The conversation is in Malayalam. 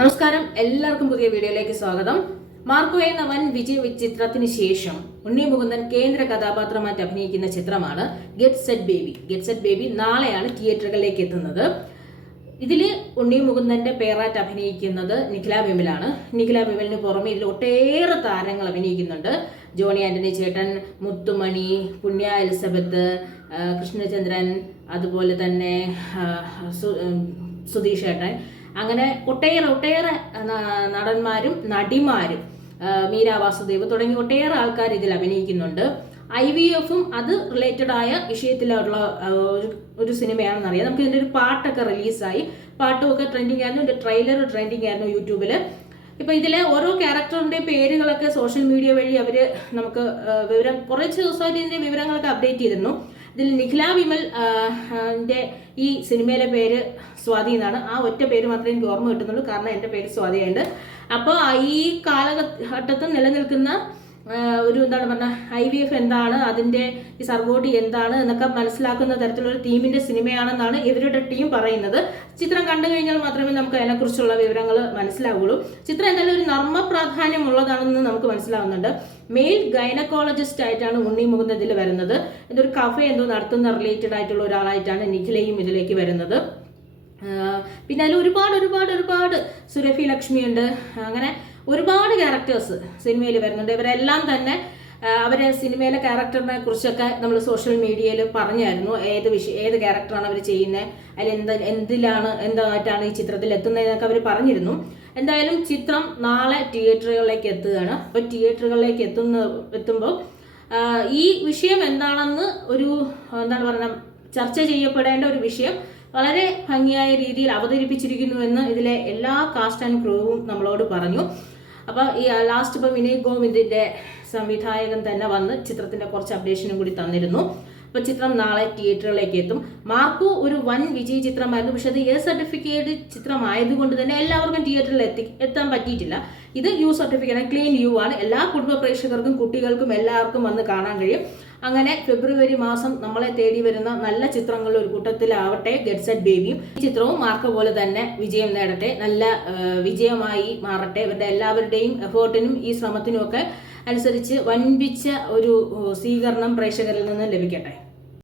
നമസ്കാരം, എല്ലാവർക്കും പുതിയ വീഡിയോയിലേക്ക് സ്വാഗതം. മാർക്കോ എന്ന വൻ വിജയ ചിത്രത്തിന് ശേഷം ഉണ്ണി മുകുന്ദൻ കേന്ദ്ര കഥാപാത്രമായിട്ട് അഭിനയിക്കുന്ന ചിത്രമാണ് get set baby. Get set baby നാളെയാണ് തിയേറ്ററുകളിലേക്ക് എത്തുന്നത്. ഇതിൽ ഉണ്ണി മുകുന്ദന്റെ പേരായിട്ട് അഭിനയിക്കുന്നത് നിഖില വിമലാണ്. നിഖില വിമലിന് പുറമെ ഇതിൽ ഒട്ടേറെ താരങ്ങൾ അഭിനയിക്കുന്നുണ്ട്. ജോണി ആന്റണി ചേട്ടൻ, മുത്തുമണി, പുണ്യ എലിസബത്ത്, കൃഷ്ണചന്ദ്രൻ, അതുപോലെ തന്നെ സുധീഷ് ചേട്ടൻ, അങ്ങനെ ഒട്ടേറെ നടന്മാരും നടിമാരും, മീര വാസുദേവ് തുടങ്ങി ഒട്ടേറെ ആൾക്കാർ ഇതിൽ അഭിനയിക്കുന്നുണ്ട്. IVF-ഉം അത് റിലേറ്റഡ് ആയ വിഷയത്തിലുള്ള ഒരു സിനിമയാണെന്ന് അറിയാം. നമുക്ക് ഇതിന്റെ ഒരു പാട്ടൊക്കെ റിലീസായി, പാട്ടുമൊക്കെ ട്രെൻഡിങ് ആയിരുന്നു. ഇതിന്റെ ട്രെയിലർ ട്രെൻഡിങ് ആയിരുന്നു യൂട്യൂബിൽ. ഇപ്പൊ ഇതിലെ ഓരോ ക്യാരക്ടറിന്റെ പേരുകളൊക്കെ സോഷ്യൽ മീഡിയ വഴി അവര് നമുക്ക് കുറച്ച് ദിവസമായിട്ട് ഇതിന്റെ വിവരങ്ങളൊക്കെ അപ്ഡേറ്റ് ചെയ്തിരുന്നു. ഇതിൽ നിഖില വിമൽ ഈ സിനിമയിലെ പേര് സ്വാതി എന്നാണ്. ആ ഒറ്റ പേര് മാത്രമേ എനിക്ക് ഓർമ്മ കിട്ടുന്നുള്ളൂ, കാരണം എൻ്റെ പേര് സ്വാതിയുണ്ട്. അപ്പോൾ ഈ കാലഘട്ടത്തിൽ നിലനിൽക്കുന്ന ഒരു എന്താണ് പറഞ്ഞ IVF എന്താണ്, അതിൻ്റെ ഈ സർഗോട്ടി എന്താണ് എന്നൊക്കെ മനസ്സിലാക്കുന്ന തരത്തിലുള്ള തീമിന്റെ സിനിമയാണെന്നാണ് ഇവരുടെ ടീം പറയുന്നത്. ചിത്രം കണ്ടു കഴിഞ്ഞാൽ മാത്രമേ നമുക്ക് അതിനെക്കുറിച്ചുള്ള വിവരങ്ങൾ മനസ്സിലാവുള്ളൂ. ചിത്രം എന്തായാലും ഒരു നർമ്മ പ്രാധാന്യമുള്ളതാണെന്ന് നമുക്ക് മനസ്സിലാവുന്നുണ്ട്. മെയിൽ ഗൈനക്കോളജിസ്റ്റ് ആയിട്ടാണ് ഉണ്ണി മുകുന്ദൻ ഇതിൽ വരുന്നത്. ഇതൊരു കഫേ എന്തോ നടത്തുന്ന റിലേറ്റഡ് ആയിട്ടുള്ള ഒരാളായിട്ടാണ് നിഖിലയും ഇതിലേക്ക് വരുന്നത്. പിന്നെ അതിൽ ഒരുപാട് സുരഭി ലക്ഷ്മി ഉണ്ട്. അങ്ങനെ ഒരുപാട് ക്യാരക്ടേഴ്സ് സിനിമയിൽ വരുന്നുണ്ട്. ഇവരെല്ലാം തന്നെ അവരെ സിനിമയിലെ ക്യാരക്ടറിനെ കുറിച്ചൊക്കെ നമ്മൾ സോഷ്യൽ മീഡിയയിൽ പറഞ്ഞായിരുന്നു. ഏത് ക്യാരക്ടറാണ് അവർ ചെയ്യുന്നത്, അതിൽ എന്തായിട്ടാണ് ഈ ചിത്രത്തിൽ എത്തുന്നതെന്നൊക്കെ അവർ പറഞ്ഞിരുന്നു. എന്തായാലും ചിത്രം നാളെ തിയേറ്ററുകളിലേക്ക് എത്തുകയാണ്. അപ്പോൾ തിയേറ്ററുകളിലേക്ക് എത്തുമ്പോൾ ഈ വിഷയം എന്താണെന്ന് എന്താണ് പറയുക, ചർച്ച ചെയ്യപ്പെടേണ്ട ഒരു വിഷയം വളരെ ഭംഗിയായ രീതിയിൽ അവതരിപ്പിച്ചിരിക്കുന്നുവെന്ന് ഇതിലെ എല്ലാ കാസ്റ്റ് ആൻഡ് ക്രൂവും നമ്മളോട് പറഞ്ഞു. അപ്പോൾ ഈ ലാസ്റ്റ് ഇപ്പോൾ വിനയ് ഗോവിന്ദിന്റെ സംവിധായകൻ തന്നെ വന്ന് ചിത്രത്തിന്റെ കുറച്ച് അപ്ഡേഷനും കൂടി തന്നിരുന്നു. അപ്പോൾ ചിത്രം നാളെ തിയേറ്ററുകളിലേക്ക് എത്തും. മാർക്കോ ഒരു വൻ വിജയ ചിത്രമായിരുന്നു. പക്ഷെ അത് സർട്ടിഫിക്കറ്റ് ചിത്രമായതുകൊണ്ട് തന്നെ എല്ലാവർക്കും തിയേറ്ററിൽ എത്താൻ പറ്റിയിട്ടില്ല. ഇത് സർട്ടിഫിക്കറ്റ് ക്ലീൻ ആണ്. എല്ലാ കുടുംബ പ്രേക്ഷകർക്കും കുട്ടികൾക്കും എല്ലാവർക്കും വന്ന് കാണാൻ കഴിയും. അങ്ങനെ ഫെബ്രുവരി മാസം നമ്മളെ തേടി വരുന്ന നല്ല ചിത്രങ്ങളുടെ ഒരു കൂട്ടത്തിലാവട്ടെ ഗെറ്റ് സെറ്റ് ബേബിയും. ഈ ചിത്രവും മാർക്കോ പോലെ തന്നെ വിജയം നേടട്ടെ, നല്ല വിജയമായി മാറട്ടെ. ഇവരുടെ എല്ലാവരുടെയും എഫേർട്ടിനും ഈ ശ്രമത്തിനും ഒക്കെ അനുസരിച്ച് വൻപിച്ച ഒരു സ്വീകരണം പ്രേക്ഷകരിൽ നിന്ന് ലഭിക്കട്ടെ.